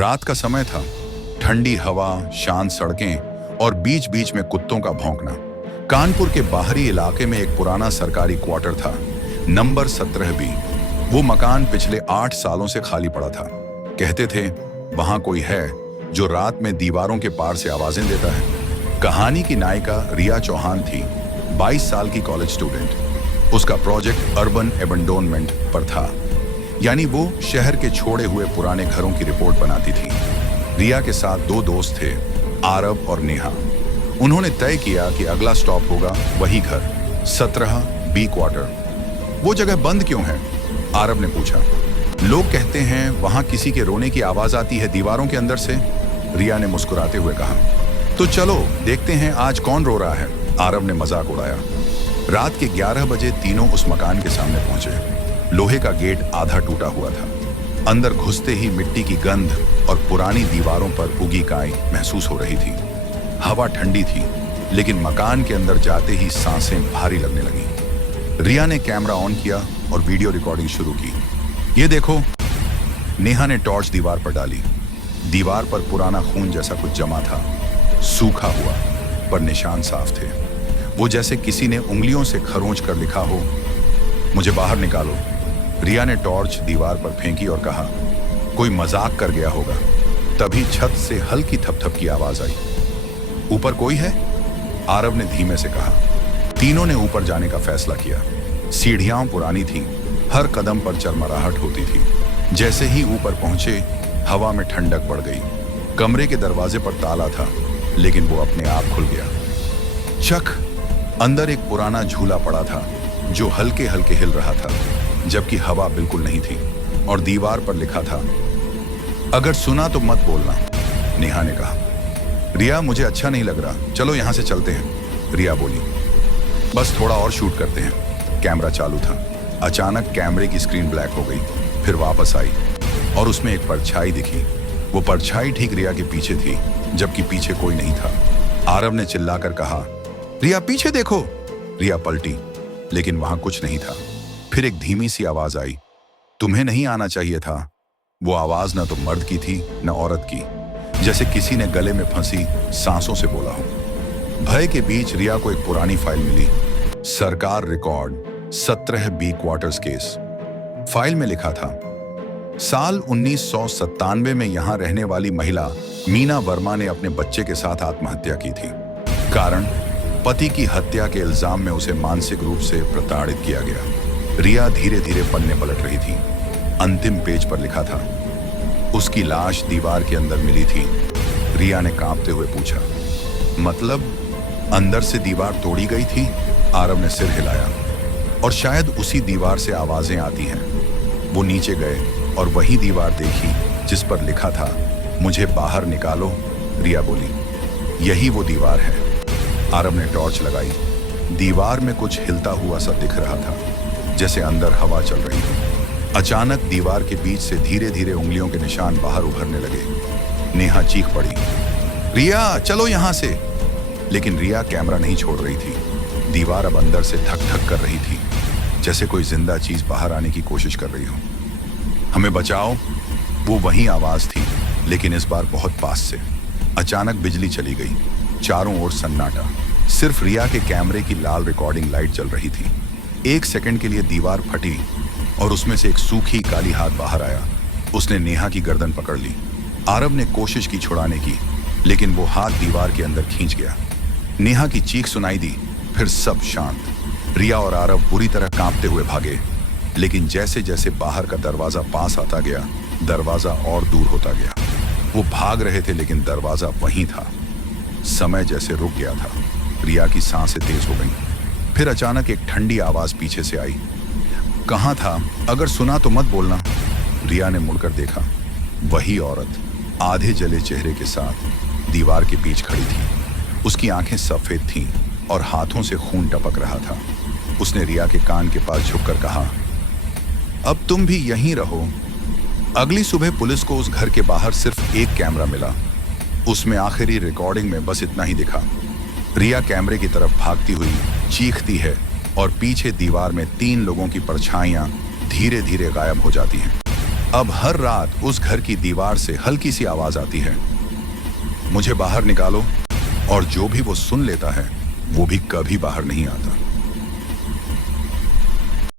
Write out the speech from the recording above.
रात का समय था। ठंडी हवा, शांत सड़कें और बीच बीच में कुत्तों का भौंकना। कानपुर के बाहरी इलाके में एक पुराना सरकारी क्वार्टर था, नंबर 17B। वो मकान पिछले 8 सालों से खाली पड़ा था। कहते थे वहां कोई है जो रात में दीवारों के पार से आवाजें देता है। कहानी की नायिका रिया चौहान थी, 22 साल की कॉलेज स्टूडेंट। उसका प्रोजेक्ट अर्बन एबंडोनमेंट पर था, यानी वो शहर के छोड़े हुए पुराने घरों की रिपोर्ट बनाती थी। रिया के साथ 2 दोस्त थे, आरव और नेहा। उन्होंने तय किया कि अगला स्टॉप होगा वही घर, 17B क्वार्टर। वो जगह बंद क्यों है? आरव ने पूछा। लोग कहते हैं वहां किसी के रोने की आवाज आती है दीवारों के अंदर से, रिया ने मुस्कुराते हुए कहा। तो चलो देखते हैं आज कौन रो रहा है, आरव ने मजाक उड़ाया। रात के 11 बजे तीनों उस मकान के सामने पहुंचे। लोहे का गेट आधा टूटा हुआ था। अंदर घुसते ही मिट्टी की गंध और पुरानी दीवारों पर उगी काई महसूस हो रही थी। हवा ठंडी थी, लेकिन मकान के अंदर जाते ही सांसें भारी लगने लगी। रिया ने कैमरा ऑन किया और वीडियो रिकॉर्डिंग शुरू की। ये देखो, नेहा ने टॉर्च दीवार पर डाली। दीवार पर पुराना खून जैसा कुछ जमा था, सूखा हुआ, पर निशान साफ थे। वो जैसे किसी ने उंगलियों से खरोंच कर लिखा हो, मुझे बाहर निकालो। रिया ने टॉर्च दीवार पर फेंकी और कहा, कोई मजाक कर गया होगा। तभी छत से हल्की थपथप की आवाज आई। ऊपर कोई है? आरव ने धीमे से कहा। तीनों ने ऊपर जाने का फैसला किया। सीढ़ियां पुरानी थीं, हर कदम पर चरमराहट होती थी। जैसे ही ऊपर पहुंचे, हवा में ठंडक बढ़ गई। कमरे के दरवाजे पर ताला था, लेकिन वो अपने आप खुल गया। चक! अंदर एक पुराना झूला पड़ा था, जो हल्के हल्के हिल रहा था, जबकि हवा बिल्कुल नहीं थी। और दीवार पर लिखा था, अगर सुना तो मत बोलना, नेहा ने कहा। रिया, मुझे अच्छा नहीं लग रहा, चलो यहां से चलते हैं, रिया बोली। बस थोड़ा और शूट करते हैं। कैमरा चालू था। अचानक कैमरे की स्क्रीन ब्लैक हो गई, फिर वापस आई और उसमें एक परछाई दिखी। वो परछाई ठीक रिया के पीछे थी, जबकि पीछे कोई नहीं था। आरव ने चिल्लाकर कहा, रिया पीछे देखो। रिया पलटी, लेकिन वहां कुछ नहीं था। फिर एक धीमी सी आवाज आई, तुम्हें नहीं आना चाहिए था। वो आवाज न तो मर्द की थी न औरत की, जैसे किसी ने गले में फंसी सांसों से बोला हो। भय के बीच रिया को एक पुरानी फाइल मिली, सरकार record 17B quarters case. File में लिखा था, साल 1997 में यहां रहने वाली महिला मीना वर्मा ने अपने बच्चे के साथ आत्महत्या की थी। कारण, पति की हत्या के इल्जाम में उसे मानसिक रूप से प्रताड़ित किया गया। रिया धीरे धीरे पन्ने पलट रही थी। अंतिम पेज पर लिखा था, उसकी लाश दीवार के अंदर मिली थी। रिया ने कांपते हुए पूछा, मतलब अंदर से दीवार तोड़ी गई थी? आरव ने सिर हिलाया। और शायद उसी दीवार से आवाजें आती हैं। वो नीचे गए और वही दीवार देखी जिस पर लिखा था, मुझे बाहर निकालो। रिया बोली, यही वो दीवार है। आरव ने टॉर्च लगाई। दीवार में कुछ हिलता हुआ सा दिख रहा था, जैसे अंदर हवा चल रही हो। अचानक दीवार के बीच से धीरे धीरे उंगलियों के निशान बाहर उभरने लगे। नेहा चीख पड़ी, रिया चलो यहां से। लेकिन रिया कैमरा नहीं छोड़ रही थी। दीवार अब अंदर से धक धक कर रही थी, जैसे कोई जिंदा चीज बाहर आने की कोशिश कर रही हो। हमें बचाओ, वो वही आवाज थी, लेकिन इस बार बहुत पास से। अचानक बिजली चली गई, चारों ओर सन्नाटा। सिर्फ रिया के कैमरे की लाल रिकॉर्डिंग लाइट जल रही थी। 1 सेकंड के लिए दीवार फटी और उसमें से एक सूखी काली हाथ बाहर आया। उसने नेहा की गर्दन पकड़ ली। आरव ने कोशिश की छुड़ाने की, लेकिन वो हाथ दीवार के अंदर खींच गया। नेहा की चीख सुनाई दी, फिर सब शांत। रिया और आरव बुरी तरह कांपते हुए भागे, लेकिन जैसे जैसे बाहर का दरवाजा पास आता गया, दरवाजा और दूर होता गया। वो भाग रहे थे, लेकिन दरवाजा वहीं था। समय जैसे रुक गया था। रिया की सांसें तेज हो गईं। फिर अचानक एक ठंडी आवाज पीछे से आई, कहाँ था? अगर सुना तो मत बोलना। रिया ने मुड़कर देखा। वही औरत आधे जले चेहरे के साथ दीवार के बीच खड़ी थी। उसकी आंखें सफेद थीं और हाथों से खून टपक रहा था। उसने रिया के कान के पास झुककर कहा, अब तुम भी यहीं रहो। अगली सुबह पुलिस को उस घर के बाहर सिर्फ एक कैमरा मिला। उसमें आखिरी रिकॉर्डिंग में बस इतना ही दिखा, रिया कैमरे की तरफ भागती हुई चीखती है और पीछे दीवार में 3 लोगों की परछाइयां धीरे धीरे गायब हो जाती हैं। अब हर रात उस घर की दीवार से हल्की सी आवाज आती है, मुझे बाहर निकालो, और जो भी वो सुन लेता है वो भी कभी बाहर नहीं आता।